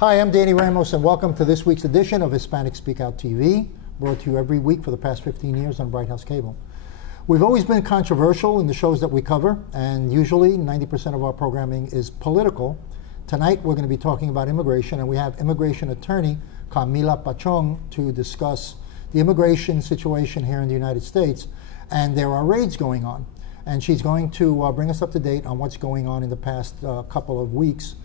Hi, I'm Danny Ramos, and welcome to this week's edition of Hispanic Speak Out TV, brought to you every week for the past 15 years on Bright House Cable. We've always been controversial in the shows that we cover, and usually 90% of our programming is political. Tonight, we're going to be talking about immigration, and we have immigration attorney Camila Pachon to discuss the immigration situation here in the United States, and there are raids going on. And she's going to bring us up to date on what's going on in the past couple of weeks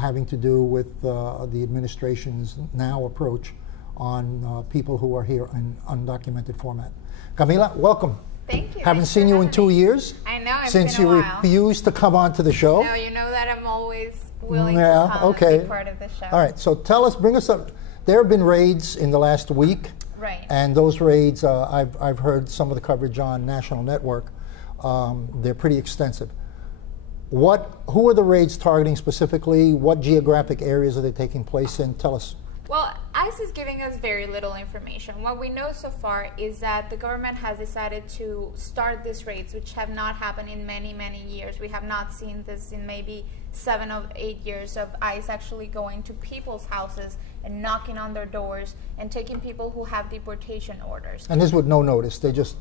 having to do with the administration's now approach on people who are here in undocumented format. Camila, welcome. Thank you. Haven't seen you in 2 years. I know, it's since been a you while. refused to come on to the show. No, you know that I'm always willing to come and be part of the show. All right, so tell us, bring us up. There have been raids in the last week. Right. And those raids, I've heard some of the coverage on National Network. They're pretty extensive. Who are the raids targeting specifically? What geographic areas are they taking place in? Tell us. Well, ICE is giving us very little information. What we know so far is that the government has decided to start these raids, which have not happened in many, many years. We have not seen this in maybe 7 or 8 years of ICE actually going to people's houses and knocking on their doors and taking people who have deportation orders. And this with no notice. They just...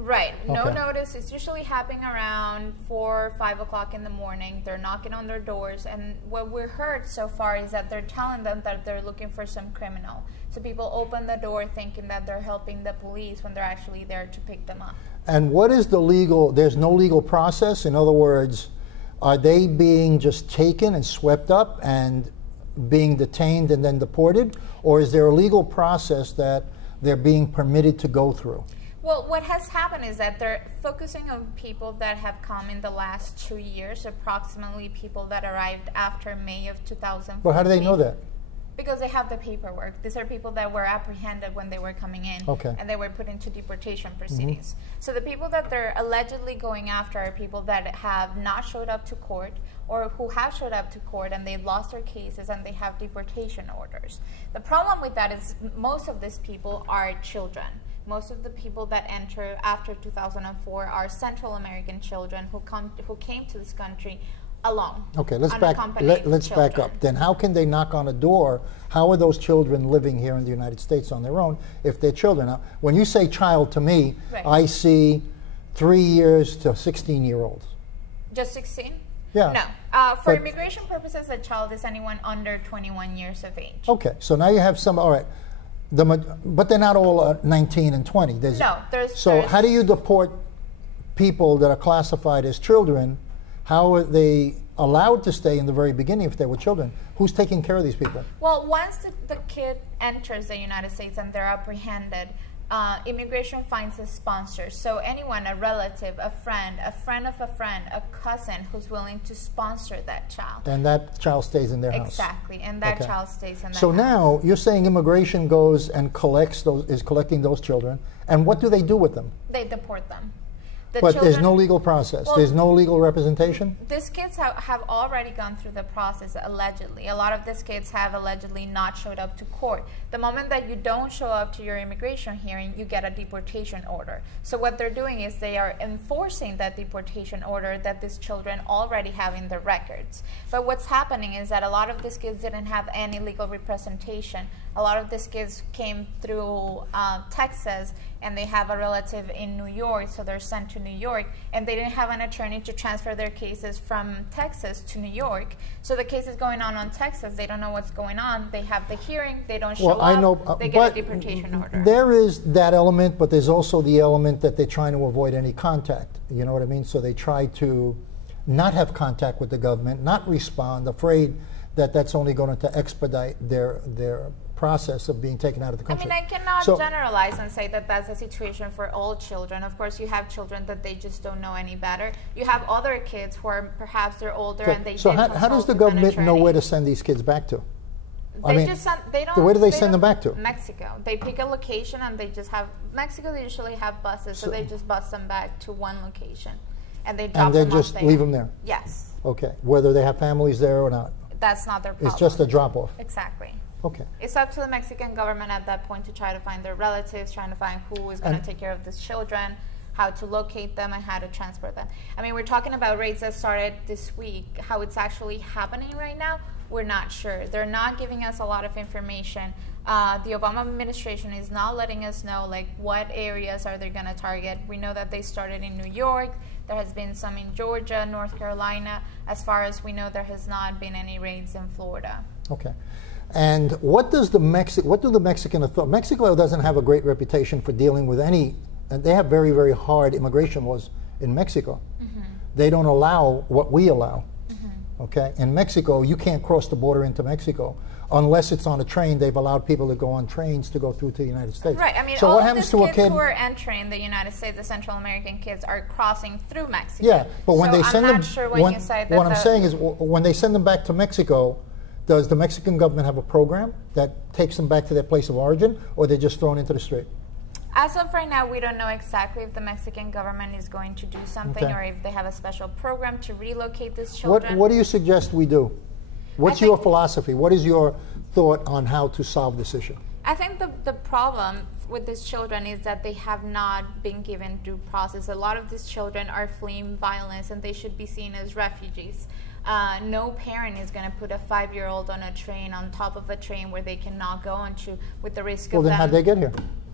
Right, no Okay. notice. It's usually happening around 4 or 5 o'clock in the morning. They're knocking on their doors, and what we heard so far is that they're telling them that they're looking for some criminal. So people open the door thinking that they're helping the police when they're actually there to pick them up. And what is the legal, there's no legal process? In other words, are they being just taken and swept up and being detained and then deported? Or is there a legal process that they're being permitted to go through? Well, what has happened is that they're focusing on people that have come in the last 2 years, approximately people that arrived after May of 2014. Well, how do they know that? Because they have the paperwork. These are people that were apprehended when they were coming in, Okay. and they were put into deportation proceedings. So the people that they're allegedly going after are people that have not showed up to court, or who have showed up to court and they lost their cases and they have deportation orders. The problem with that is most of these people are children. Most of the people that enter after 2004 are Central American children who came to this country alone. Okay, let's back up. Then how can they knock on a door? How are those children living here in the United States on their own if they're children? Now, when you say child to me, Right. I see 3 years to 16-year-olds. Just 16? Yeah. No. For But- immigration purposes, a child is anyone under 21 years of age. Okay, so now you have some, all right. But they're not all 19 and 20. So how do you deport people that are classified as children? How are they allowed to stay in the very beginning if they were children? Who's taking care of these people? Well, once the kid enters the United States and they're apprehended, immigration finds a sponsor. So anyone, a relative, a friend of a friend, a cousin who's willing to sponsor that child. And that child stays in their house. Exactly, and that Okay. child stays in that So house. now you're saying immigration goes and is collecting those children, and what do they do with them? They deport them. But there's no legal process. Well, there's no legal representation? These kids have already gone through the process, allegedly. A lot of these kids have allegedly not showed up to court. The moment that you don't show up to your immigration hearing, you get a deportation order. So what they're doing is they are enforcing that deportation order that these children already have in their records. But what's happening is that a lot of these kids didn't have any legal representation. A lot of these kids came through Texas, and they have a relative in New York, so they're sent to New York, and they didn't have an attorney to transfer their cases from Texas to New York. So the case is going on Texas. They don't know what's going on. They have the hearing. They don't show up. They get a deportation order. There is that element, but there's also the element that they're trying to avoid any contact. You know what I mean? So they try to not have contact with the government, not respond, afraid that that's only going to expedite their process of being taken out of the country. I mean, I cannot generalize and say that that's a situation for all children. Of course, you have children that they just don't know any better. You have other kids who are perhaps they're older and they So how does the government know where to send these kids back to? Where do they send them back to? Mexico. They pick a location and they just have Mexico. They usually have buses, so they just bus them back to one location, and they drop them off there. And they just leave them there. Yes. Okay. Whether they have families there or not. That's not their problem. It's just a drop off. Exactly. Okay. It's up to the Mexican government at that point to try to find their relatives, trying to find who is going to take care of these children, how to locate them, and how to transport them. I mean, we're talking about raids that started this week. How it's actually happening right now, we're not sure. They're not giving us a lot of information. The Obama administration is not letting us know like what areas are they going to target. We know that they started in New York. There has been some in Georgia, North Carolina. As far as we know, there has not been any raids in Florida. Okay. And what do the Mexican authorities? Mexico doesn't have a great reputation for dealing with any, and they have very, very hard immigration laws in Mexico. Mm-hmm. They don't allow what we allow. Mm-hmm. Okay. In Mexico, you can't cross the border into Mexico unless it's on a train. They've allowed people to go on trains to go through to the United States. Right. I mean, so all of these kids who are entering the United States, the Central American kids, are crossing through Mexico. Yeah, but when they send them, sure when you say that what I'm saying is, when they send them back to Mexico, does the Mexican government have a program that takes them back to their place of origin, or they're just thrown into the street? As of right now, we don't know exactly if the Mexican government is going to do something, or if they have a special program to relocate these children. What do you suggest we do? What's your philosophy? What is your thought on how to solve this issue? I think the problem with these children is that they have not been given due process. A lot of these children are fleeing violence, and they should be seen as refugees. No parent is going to put a 5-year-old on a train, on top of a train where they cannot go onto, with the risk of them. Well, then how'd they get here?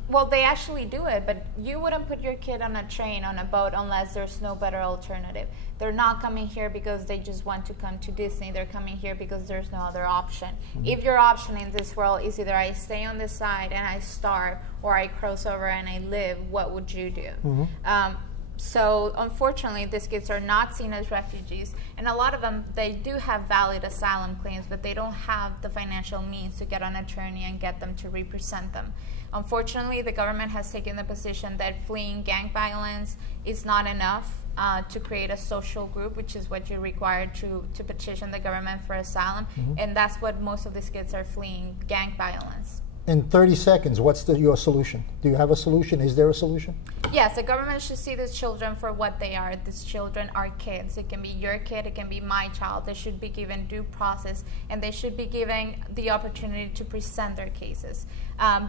Well, they actually do it, but you wouldn't put your kid on a train, on a boat, unless there's no better alternative. They're not coming here because they just want to come to Disney. They're coming here because there's no other option. Mm-hmm. If your option in this world is either I stay on this side and I starve, or I cross over and I live, what would you do? Mm-hmm. So unfortunately, these kids are not seen as refugees, and a lot of them, they do have valid asylum claims, but they don't have the financial means to get an attorney and get them to represent them. Unfortunately, the government has taken the position that fleeing gang violence is not enough to create a social group, which is what you're required to petition the government for asylum, mm-hmm. and that's what most of these kids are fleeing, gang violence. In 30 seconds, what's your solution? Do you have a solution? Is there a solution? Yes, the government should see these children for what they are. These children are kids. It can be your kid, it can be my child. They should be given due process, and they should be given the opportunity to present their cases.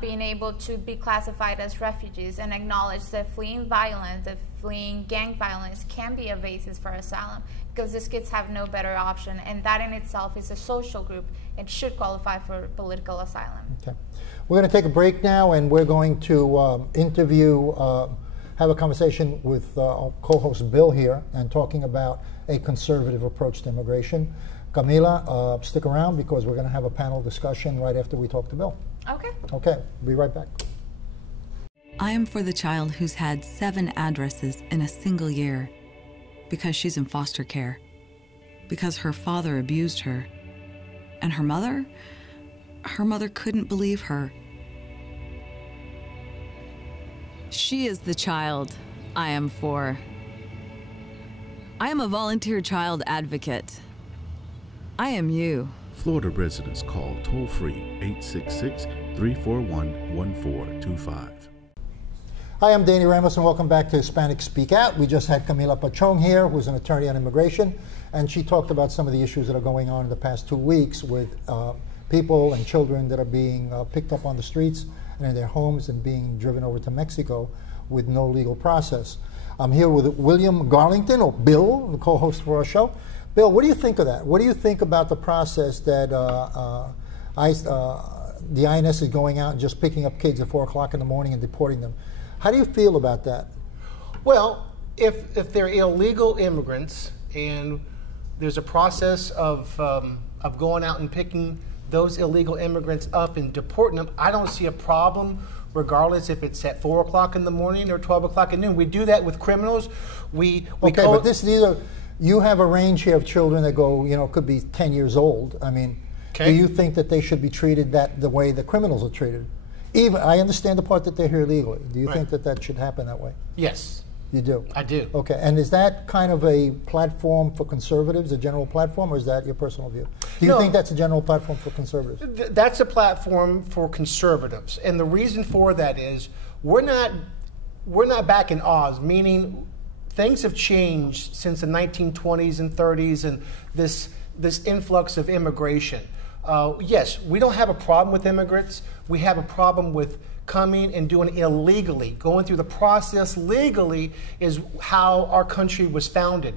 Being able to be classified as refugees and acknowledge that fleeing violence, that fleeing gang violence can be a basis for asylum, because these kids have no better option, and that in itself is a social group and should qualify for political asylum. Okay. We're going to take a break now, and we're going to have a conversation with our co-host Bill here, and talking about a conservative approach to immigration. Camila, stick around, because we're going to have a panel discussion right after we talk to Bill. Okay. Okay, be right back. I am for the child who's had 7 addresses in a single year, because she's in foster care, because her father abused her, and her mother couldn't believe her. She is the child I am for. I am a volunteer child advocate. I am you. Florida residents call toll-free 866-341-1425. Hi, I'm Danny Ramos, and welcome back to Hispanic Speak Out. We just had Camila Pachon here, who's an attorney on immigration, and she talked about some of the issues that are going on in the past 2 weeks with people and children that are being picked up on the streets and in their homes and being driven over to Mexico with no legal process. I'm here with William Garlington, or Bill, the co-host for our show. Bill, what do you think of that? What do you think about the process that the INS is going out and just picking up kids at 4 o'clock in the morning and deporting them? How do you feel about that? Well, if they're illegal immigrants and there's a process of going out and picking those illegal immigrants up and deporting them, I don't see a problem, regardless if it's at 4 o'clock in the morning or 12 o'clock at noon. We do that with criminals. Okay, but you have a range here of children that go, could be 10 years old. I mean, do you think that they should be treated the way the criminals are treated? Even, I understand the part that they're here illegally. Do you think that should happen that way? Yes. You do? I do. Okay, and is that kind of a platform for conservatives, a general platform, or is that your personal view? Do you think that's a general platform for conservatives? That's a platform for conservatives, and the reason for that is we're not back in Oz, meaning things have changed since the 1920s and 30s and this influx of immigration. Yes, we don't have a problem with immigrants. We have a problem with coming and doing illegally. Going through the process legally is how our country was founded.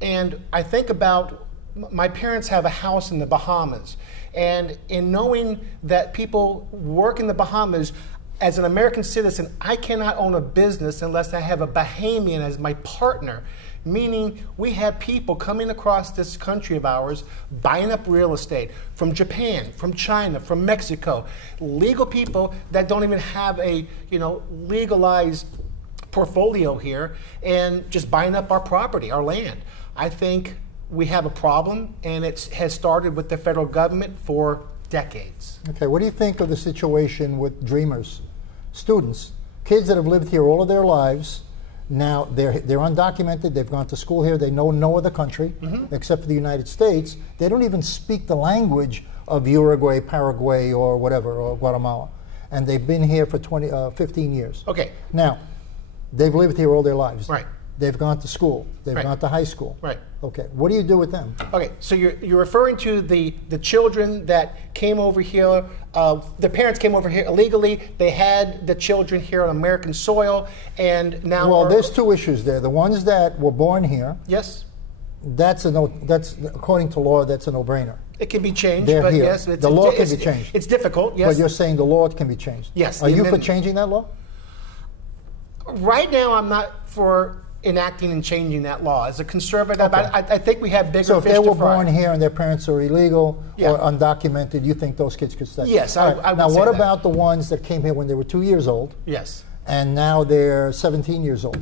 And I think about my parents have a house in the Bahamas, and in knowing that people work in the Bahamas, as an American citizen, I cannot own a business unless I have a Bahamian as my partner, meaning we have people coming across this country of ours, buying up real estate from Japan, from China, from Mexico, legal people that don't even have a legalized portfolio here, and just buying up our property, our land. I think we have a problem, and it has started with the federal government for decades. Okay, what do you think of the situation with dreamers, students, kids that have lived here all of their lives? Now they're undocumented, they've gone to school here, they know no other country except for the United States. They don't even speak the language of Uruguay, Paraguay, or whatever, or Guatemala. And they've been here for 15 years. Okay. Now, they've lived here all their lives. Right. They've gone to school. They've gone to high school. Right. Okay. What do you do with them? Okay. So you're referring to the children that came over here. The parents came over here illegally. They had the children here on American soil, and now. Well, there's two issues there. The ones that were born here. Yes. That's according to law. That's a no-brainer. It can be changed, They're but here. yes, The law can be changed. It's difficult. Yes. But you're saying the law can be changed. Yes. Are you for changing that law? Right now, I'm not for enacting and changing that law. As a conservative, Okay. I think we have bigger So if fish they to were fry. born here and their parents are illegal Yeah. or undocumented, you think those kids could stay? Yes, All right. I would Now, say what that. about the ones that came here when they were 2 years old Yes. and now they're 17 years old?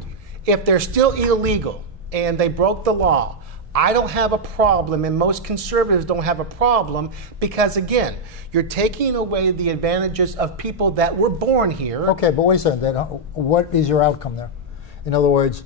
If they're still illegal and they broke the law, I don't have a problem, and most conservatives don't have a problem, because again, you're taking away the advantages of people that were born here. Okay, but wait a second. What is your outcome there? In other words,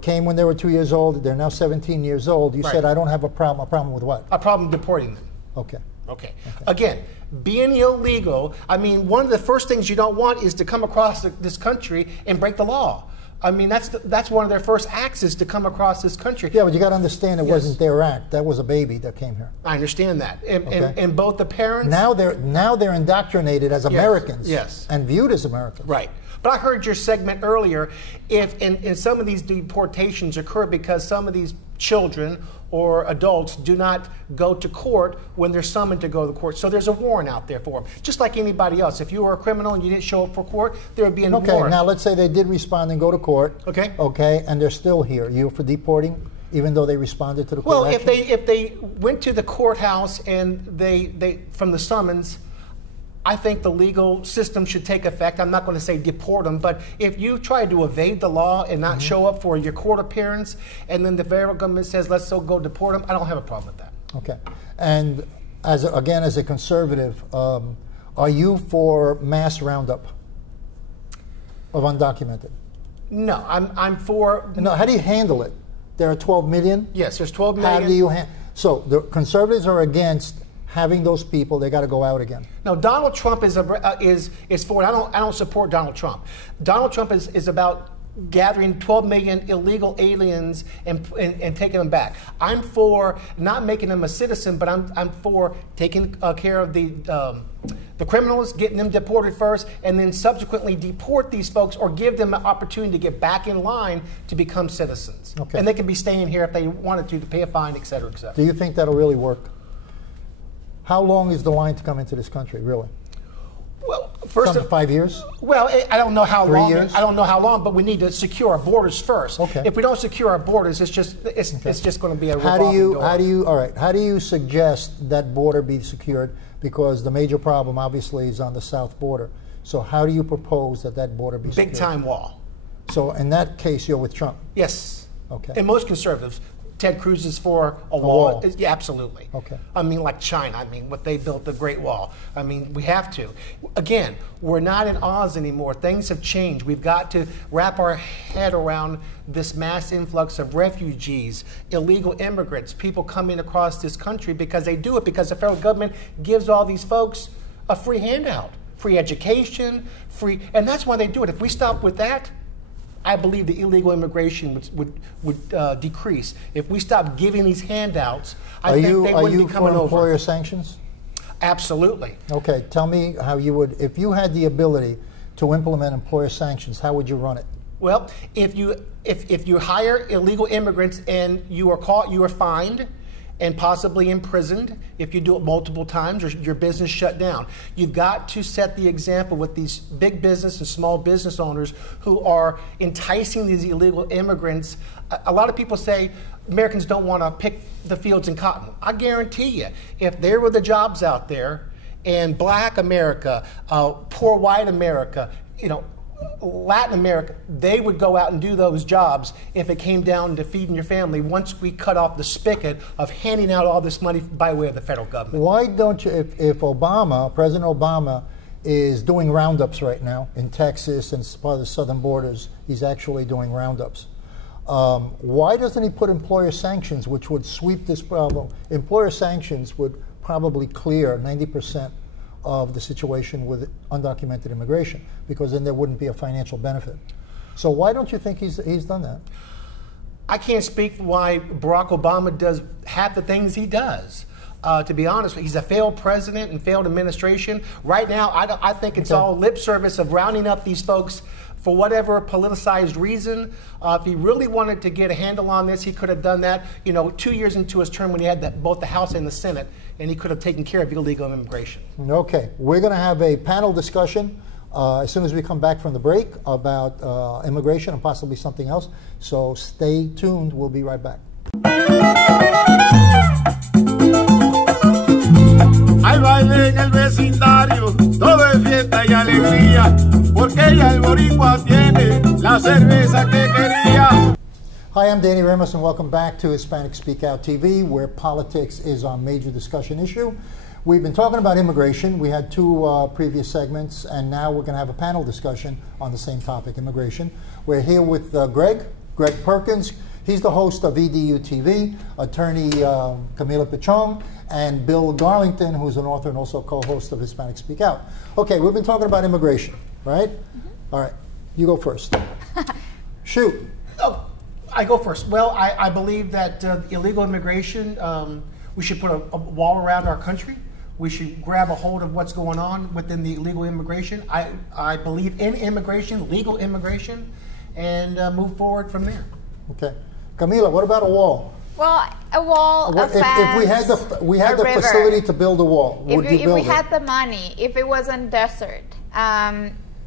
came when they were 2 years old. They're now 17 years old. You said I don't have a problem. A problem with what? A problem deporting them. Okay. Okay. Again, being illegal, I mean, one of the first things you don't want is to come across this country and break the law. I mean, that's one of their first acts, is to come across this country. Yeah, but you got to understand it wasn't their act. That was a baby that came here. I understand that. And both the parents. Now they're indoctrinated as Americans. Yes. And viewed as Americans. Right. But I heard your segment earlier, if in some of these deportations occur because some of these children or adults do not go to court when they're summoned to go to court. So there's a warrant out there for them. Just like anybody else. If you were a criminal and you didn't show up for court, there would be a warrant. Okay, now let's say they did respond and go to court. Okay. Okay, and they're still here. You for deporting, even though they responded to the court Well, action? if they went to the courthouse and they from the summons, I think the legal system should take effect. I'm not going to say deport them, but if you try to evade the law and not show up for your court appearance, and then the federal government says, let's go deport them, I don't have a problem with that. Okay. And as a conservative, are you for mass roundup of undocumented? No, I'm for. No, how do you handle it? There are 12 million? Yes, there's 12 million. How do you so the conservatives are against having those people. They got to go out again. No, Donald Trump is for it. I don't support Donald Trump. Donald Trump is about gathering 12 million illegal aliens and taking them back. I'm for not making them a citizen, but I'm for taking care of the criminals, getting them deported first, and then subsequently deport these folks or give them an opportunity to get back in line to become citizens. Okay. And they can be staying here if they wanted to pay a fine, et cetera, et cetera. Do you think that'll really work? How long is the line to come into this country, really? Well, first, 5 years? Well, I don't know how 3 long. years? I don't know how long, but we need to secure our borders first. Okay. If we don't secure our borders, it's just going to be a How revolving do you door. how do you suggest that border be secured? Because the major problem, obviously, is on the south border. So how do you propose that border be secured? Big time wall. So in that case, you're with Trump. Yes. Okay. And most conservatives. Ted Cruz is for a wall. Yeah, absolutely. Okay. I mean, like China. I mean, what they built, the Great Wall. I mean, we have to. Again, we're not in Oz anymore. Things have changed. We've got to wrap our head around this mass influx of refugees, illegal immigrants, people coming across this country because they do it because the federal government gives all these folks a free handout, free education, and that's why they do it. If we stop with that, I believe the illegal immigration would decrease. If we stop giving these handouts, I think they wouldn't be coming over. Are you for employer sanctions? Absolutely. Okay, tell me how you would, if you had the ability to implement employer sanctions, how would you run it? Well, if you hire illegal immigrants and you are caught, you are fined, and possibly imprisoned if you do it multiple times, or your business shut down. You've got to set the example with these big business and small business owners who are enticing these illegal immigrants. A lot of people say Americans don't want to pick the fields in cotton. I guarantee you, if there were the jobs out there in Black America, poor white America, Latin America, they would go out and do those jobs if it came down to feeding your family once we cut off the spigot of handing out all this money by way of the federal government. Why don't you, if President Obama is doing roundups right now in Texas and part of the southern borders, he's actually doing roundups. Why doesn't he put employer sanctions, which would sweep this problem? Employer sanctions would probably clear 90% of the situation with undocumented immigration, because then there wouldn't be a financial benefit. So why don't you think he's done that? I can't speak why Barack Obama does half the things he does. To be honest, he's a failed president and failed administration. Right now, I think it's all lip service of rounding up these folks for whatever politicized reason. If he really wanted to get a handle on this, he could have done that 2 years into his term when he had both the House and the Senate, and he could have taken care of illegal immigration. Okay, we're going to have a panel discussion as soon as we come back from the break about immigration and possibly something else. So stay tuned. We'll be right back. Hay baile en el vecindario, todo es fiesta y alegría, porque ya el boricua tiene la cerveza que quería. Hi, I'm Danny Ramos, and welcome back to Hispanic Speak Out TV, where politics is our major discussion issue. We've been talking about immigration. We had two previous segments, and now we're going to have a panel discussion on the same topic, immigration. We're here with Greg Perkins. He's the host of EDU TV, attorney Camila Pachon, and Bill Garlington, who's an author and also co-host of Hispanic Speak Out. Okay, we've been talking about immigration, right? Mm-hmm. All right, you go first. Shoot. Oh, I go first. Well, I believe that illegal immigration, we should put a wall around our country. We should grab a hold of what's going on within the illegal immigration. I believe in immigration, legal immigration, and move forward from there. Okay. Camila, what about a wall? Well, a wall, a fence, if we had the facility to build a wall, would you build it? If we had the money, if it wasn't desert,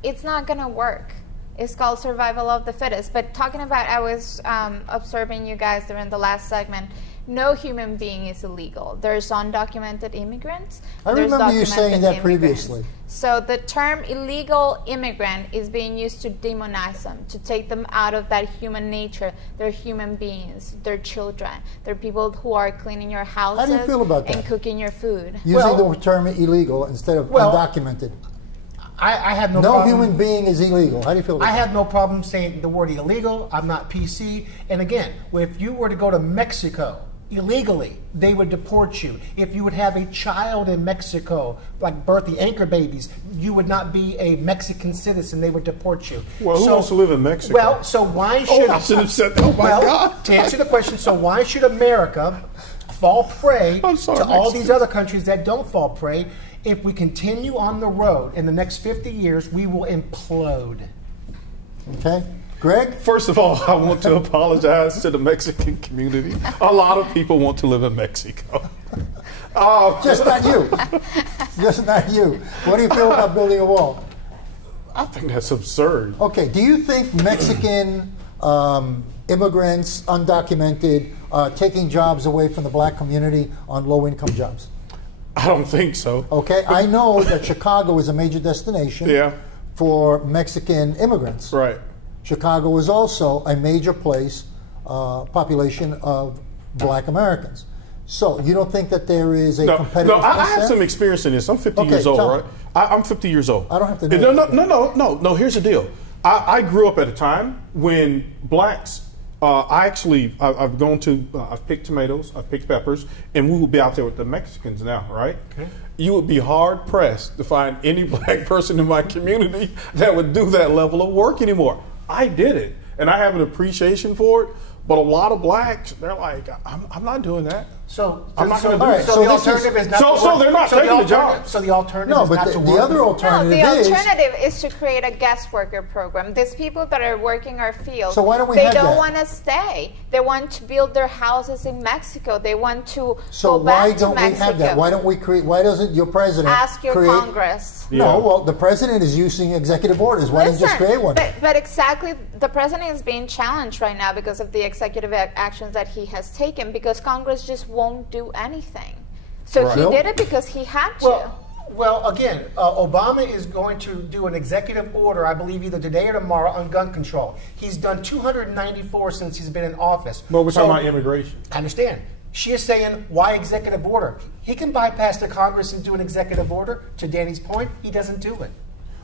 it's not going to work. It's called survival of the fittest. But talking about, I was observing you guys during the last segment, no human being is illegal. There's undocumented immigrants. I remember you saying that previously. So the term illegal immigrant is being used to demonize them, to take them out of that human nature. They're human beings. They're children. They're people who are cleaning your houses. How do you feel about that? And cooking your food. Using the term illegal instead of undocumented. I have no problem. No human being is illegal. How do you feel about that? I have no problem saying the word illegal. I'm not PC. And again, if you were to go to Mexico illegally, they would deport you. If you would have a child in Mexico, like birthing anchor babies, you would not be a Mexican citizen. They would deport you. Well, who wants to live in Mexico? Well, so why should... I should have said, oh my God. To answer the question, so why should America fall prey to all these other countries that don't fall prey? If we continue on the road in the next 50 years, we will implode. Okay. Greg? First of all, I want to apologize to the Mexican community. A lot of people want to live in Mexico. Just not you. Just not you. What do you feel about building a wall? I think that's absurd. Okay. Do you think Mexican immigrants, undocumented, taking jobs away from the black community on low-income jobs? I don't think so. Okay. I know that Chicago is a major destination for Mexican immigrants. Right. Chicago is also a major place, population of black Americans. So you don't think that there is a competitive... No, I have some experience in this. I'm 50 years old, right? I'm 50 years old. I don't have to know. No, here's the deal. I grew up at a time when blacks... I've gone to, I've picked tomatoes, I've picked peppers, and we will be out there with the Mexicans now, right? Okay. You would be hard pressed to find any black person in my community that would do that level of work anymore. I did it, and I have an appreciation for it, but a lot of blacks, they're like, I'm not doing that. So I'm not going to do all it. right, So so the this is- alternative is not so- to so work. they're not So the taking the alternative- jobs. So the alternative No, is but not the to work. other No, alternative the is. alternative is to create a guest worker program. These people that are working our fields, So why don't we they have don't that? want to stay. They want to build their houses in Mexico. They want to So go why back to don't we Mexico. have that? Why don't we create? Why doesn't your president Ask your create? Congress. No, Yeah. well, the president is using executive orders. Why don't you just create one? But exactly, the president is being challenged right now because of the executive actions that he has taken, because Congress just won't do anything. So Right. he Bill? did it because he had to. Well, again, Obama is going to do an executive order, I believe either today or tomorrow, on gun control. He's done 294 since he's been in office. But we're So- talking about immigration. I understand. She is saying, why executive order? He can bypass the Congress and do an executive order. To Danny's point, he doesn't do it.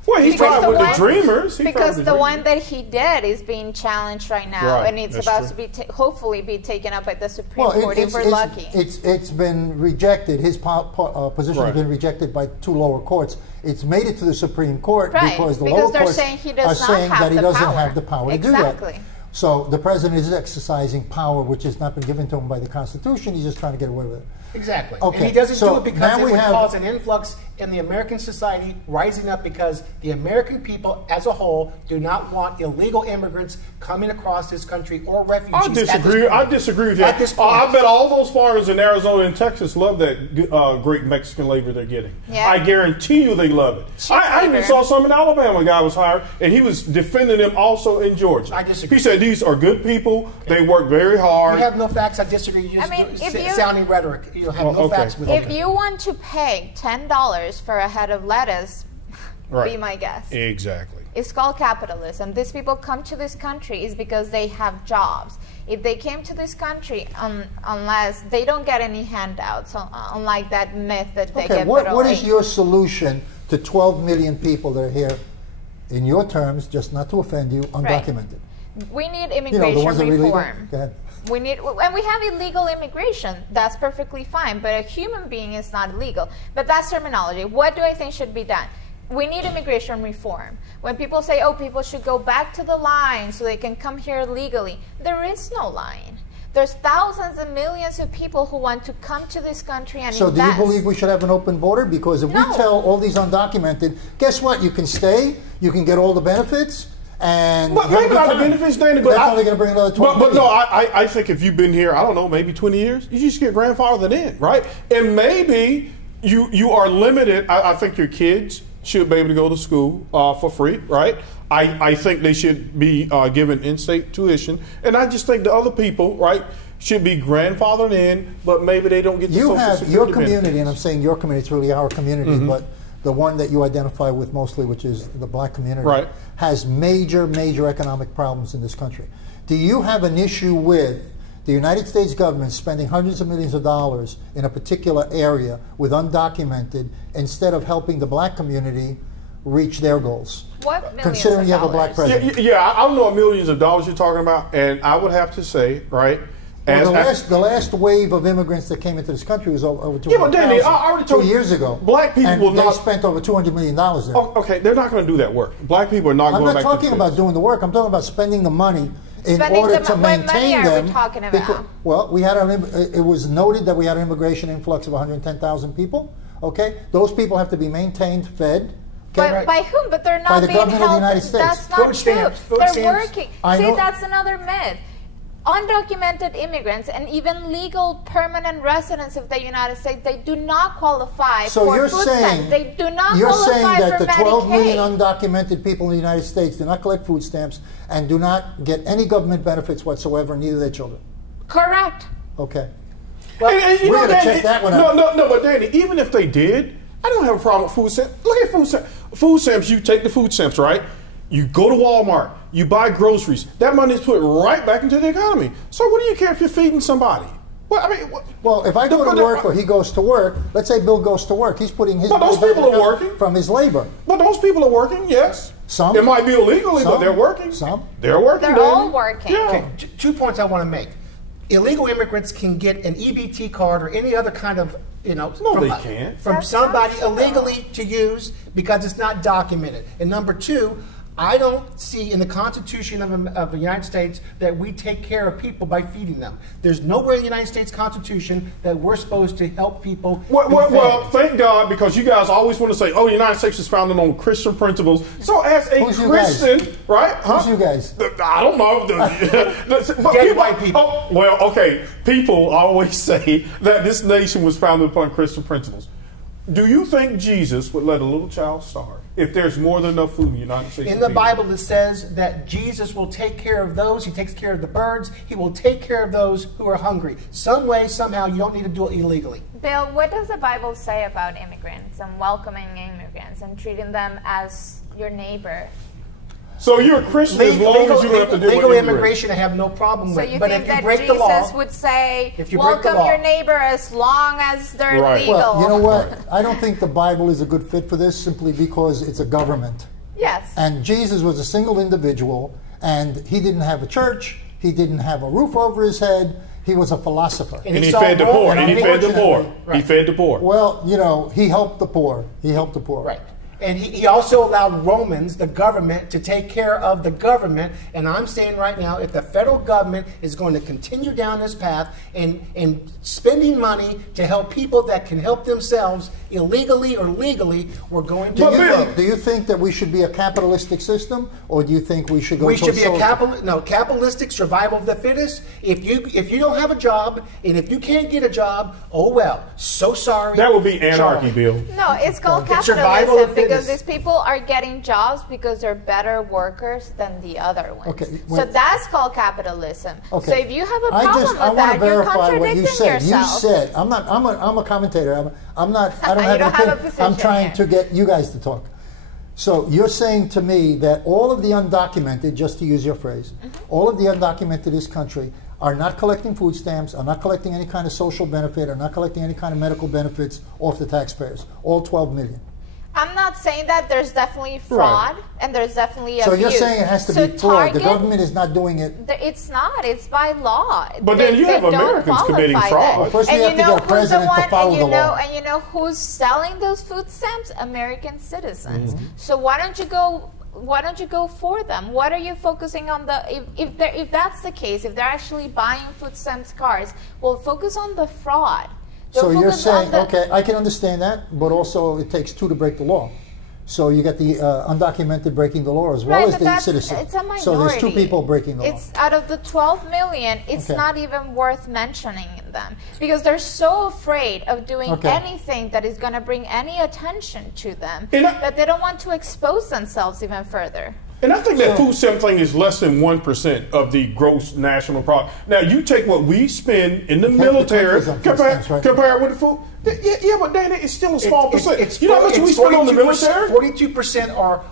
Well, he Because tried the with one- the Dreamers. He tried Because with the Dreamers. one that he did is being challenged right now, Right, and it's that's about true. to be hopefully be taken up by the Supreme Well, Court if we're lucky. it's been rejected. His position Right. has been rejected by 2 lower courts. It's made it to the Supreme Court Right, because the because lower they're courts saying he are does not saying have that he the doesn't power. have the power to do Exactly. that. So the president is exercising power which has not been given to him by the Constitution. He's just trying to get away with it. Exactly. Okay, And he doesn't so do it because now it we would have- cause an influx in the American society rising up, because the American people as a whole do not want illegal immigrants coming across this country or refugees. I at this disagree. point. I disagree with At that. this point. I bet all those farmers in Arizona and Texas love that great Mexican labor they're getting. Yeah. I guarantee you they love it. I even labor. saw some in Alabama. A guy was hired, and he was defending them also in Georgia. I disagree. He said these are good people. They work very hard. You have no facts. I disagree. You just I mean, if you- sounding rhetoric. You have no okay. facts with If it. you want to pay $10 for a head of lettuce, Right. be my guest. Exactly. It's called capitalism. These people come to this country is because they have jobs. If they came to this country, unless they don't get any handouts, unlike that myth that they Okay, get. what is your solution to 12 million people that are here, in your terms, just not to offend you, undocumented? We need You know, the immigration ones that are illegal? reform. Go ahead. We need, and we have illegal immigration. That's perfectly fine. But a human being is not illegal. But that's terminology. What do I think should be done? We need immigration reform. When people say, "Oh, people should go back to the line so they can come here legally," there is no line. There's thousands and millions of people who want to come to this country and So do you invest. believe we should have an open border? Because if No. we tell all these undocumented, guess what? You can stay, you can get all the benefits, and But you have a maybe good not the time. benefits, Danny. But That's I- only going to bring another 12 But no, million. I think if you've been here, I don't know, maybe 20 years, you just get grandfathered in, right? And maybe you are limited. I think your kids should be able to go to school for free, right? I think they should be given in-state tuition. And I just think the other people, right, should be grandfathered in, but maybe they don't get the You Social have Security your community, benefits. and I'm saying your community, it's really our community, Mm-hmm. but the one that you identify with mostly, which is the black community, Right. has major, major economic problems in this country. Do you have an issue with the United States government spending hundreds of millions of dollars in a particular area with undocumented instead of helping the black community reach their goals? What millions Considering of you have a black dollars? president. Yeah, I don't know what millions of dollars you're talking about, and I would have to say, right, Well, the last wave of immigrants that came into this country was over 200,000 Yeah, but Danny, I already told 2 you, years ago. black people and will they not- spent over $200 million there. Oh, okay, they're not going to do that work. Black people are not I'm going not back talking to about doing the work. I'm talking about spending the money in Spending order the to what money maintain are we them. talking about? Well, it was noted that we had an immigration influx of 110,000 people. Okay, those people have to be maintained, fed. Okay? But by whom? But they're not By the being government of the held. United States. That's not Food true. stamps, food They're stamps. working. I See, know- that's another myth. Undocumented immigrants and even legal permanent residents of the United States, they do not qualify So for you're food saying stamps. They do not you're qualify saying that for the 12 Medicaid. million undocumented people in the United States do not collect food stamps and do not get any government benefits whatsoever, neither their children. Correct. Okay. And you we're know, gonna Danny, check that one out. No, but Danny, even if they did, I don't have a problem with food stamps. Look at food stamps. Food stamps, you take the food stamps, right? You go to Walmart, you buy groceries. That money is put right back into the economy. So what do you care if you're feeding somebody? Well, I mean, Well, if I go to work or he goes to work, let's say Bill goes to work, he's putting his But those money back people are account working. from his labor. but those people are working, yes. Some. It might be illegally, but Some. they're working. Some. They're working. They're Danny. all working. Yeah. Okay, 2 points I want to make. Illegal immigrants can get an EBT card or any other kind of, No, from, they can't. from That's somebody not true. illegally to use because it's not documented. And number two, I don't see in the Constitution of the United States that we take care of people by feeding them. There's nowhere in the United States Constitution that we're supposed to help people. Well, thank God, because you guys always want to say, oh, the United States is founded on Christian principles. So as a Christian, right? Who's you guys? I don't know. Dead white people. Oh, well, okay. People always say that this nation was founded upon Christian principles. Do you think Jesus would let a little child starve if there's more than enough food in the United States? In the Bible, it says that Jesus will take care of those. He takes care of the birds. He will take care of those who are hungry. Some way, somehow, you don't need to do it illegally. Bill, what does the Bible say about immigrants and welcoming immigrants and treating them as your neighbor? So you're a Christian as long as you don't have to do legal immigration. I have no problem with. So you but think if you that break Jesus the law, would say, if you break the welcome law, your neighbor as long as they're Right. legal? Well, you know what? I don't think the Bible is a good fit for this simply because it's a government. Yes. And Jesus was a single individual, and he didn't have a church. He didn't have a roof over his head. He was a philosopher. And he fed the poor. And he fed the poor. He fed the poor. Well, you know, he helped the poor. He helped the poor. Right. And he also allowed Romans, the government, to take care of the government. And I'm saying right now, if the federal government is going to continue down this path and spending money to help people that can help themselves illegally or legally, we're going to Do you think that we should be a capitalistic system, or do you think we should go? We should be social? capitalistic survival of the fittest. If you don't have a job and if you can't get a job, oh well, so sorry. That would be anarchy, Bill. No, it's called survival of capitalism the because fittest. these people are getting jobs because they're better workers than the other ones. Okay, So wait. that's called capitalism. Okay. So if you have a problem with I want that, to you're verify what contradicting you said. yourself. You said I'm a commentator. I'm not. I don't You have don't an have a opinion. position I'm trying here. to get you guys to talk. So you're saying to me that all of the undocumented, just to use your phrase, all of the undocumented in this country are not collecting food stamps, are not collecting any kind of social benefit, are not collecting any kind of medical benefits off the taxpayers. All 12 million. I'm not saying that. There's definitely fraud and there's definitely So abuse. you're saying it has to be fraud. The government is not doing it. It's not. It's by law. But then you have Americans committing fraud. Well, first we have to get a president to follow the law. And you know who's selling those food stamps? American citizens. Mm-hmm. So why don't you go for them? What are you focusing on? If that's the case, if they're actually buying food stamps cards, well, focus on the fraud. So you're saying, okay, I can understand that, but also it takes two to break the law. So you get the undocumented breaking the law as well as the citizen. It's a minority. So there's two people breaking the law. It's out of the 12 million, it's not even worth mentioning them because they're so afraid of doing anything that is going to bring any attention to them that they don't want to expose themselves even further. And I think that food stamp thing is less than 1% of the gross national product. Now, you take what we spend in the military, compare it with the food. Yeah, but Danny, it's still a small percent. You know how much we spend on the military? 42%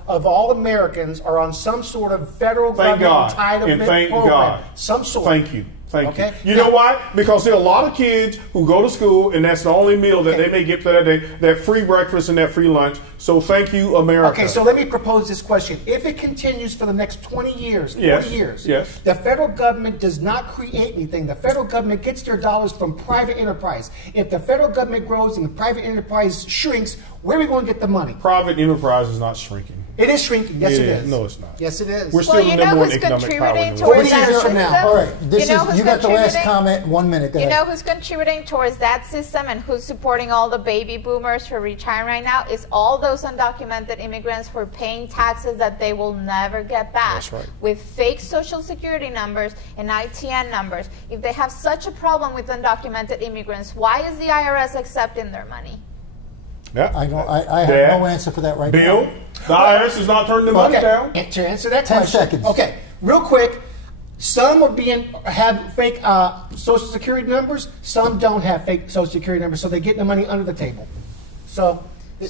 of all Americans are on some sort of federal government entitlement thank program. God. Some sort. Thank you. Thank you. You now, know why? Because there are a lot of kids who go to school and that's the only meal that they may get for that day, that free breakfast and that free lunch. So thank you, America. Okay, so let me propose this question. If it continues for the next 20 years, 40 years, the federal government does not create anything. The federal government gets their dollars from private enterprise. If the federal government grows and the private enterprise shrinks, where are we going to get the money? Private enterprise is not shrinking. It is shrinking. Yes, it is. No, it's not. Yes, it is. We're still the number one economic power in the world. 40 years from now. All right, you got the last comment. 1 minute. Go ahead. You know who's contributing towards that system and who's supporting all the baby boomers who are retiring right now? Is all those undocumented immigrants who are paying taxes that they will never get back. That's right. With fake social security numbers and ITN numbers. If they have such a problem with undocumented immigrants, why is the IRS accepting their money? Yeah. I have no answer for that right now. Bill, the IRS is not turning the money down. To answer that 10 question. seconds. Okay, real quick. Some have fake Social Security numbers. Some don't have fake Social Security numbers, so they get the money under the table. So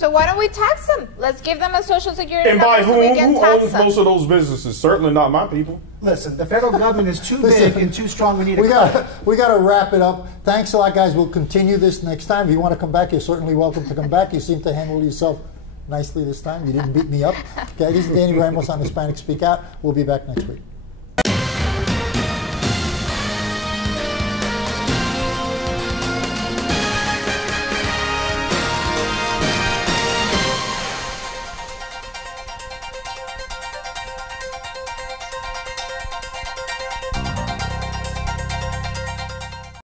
why don't we tax them? Let's give them a Social Security number. And by who owns most of those businesses? Certainly not my people. Listen, the federal government is too big and too strong. We got to wrap it up. Thanks a lot, guys. We'll continue this next time. If you want to come back, you're certainly welcome to come back. You seem to handle yourself nicely this time. You didn't beat me up. Okay, this is Danny Ramos on Hispanic Speak Out. We'll be back next week.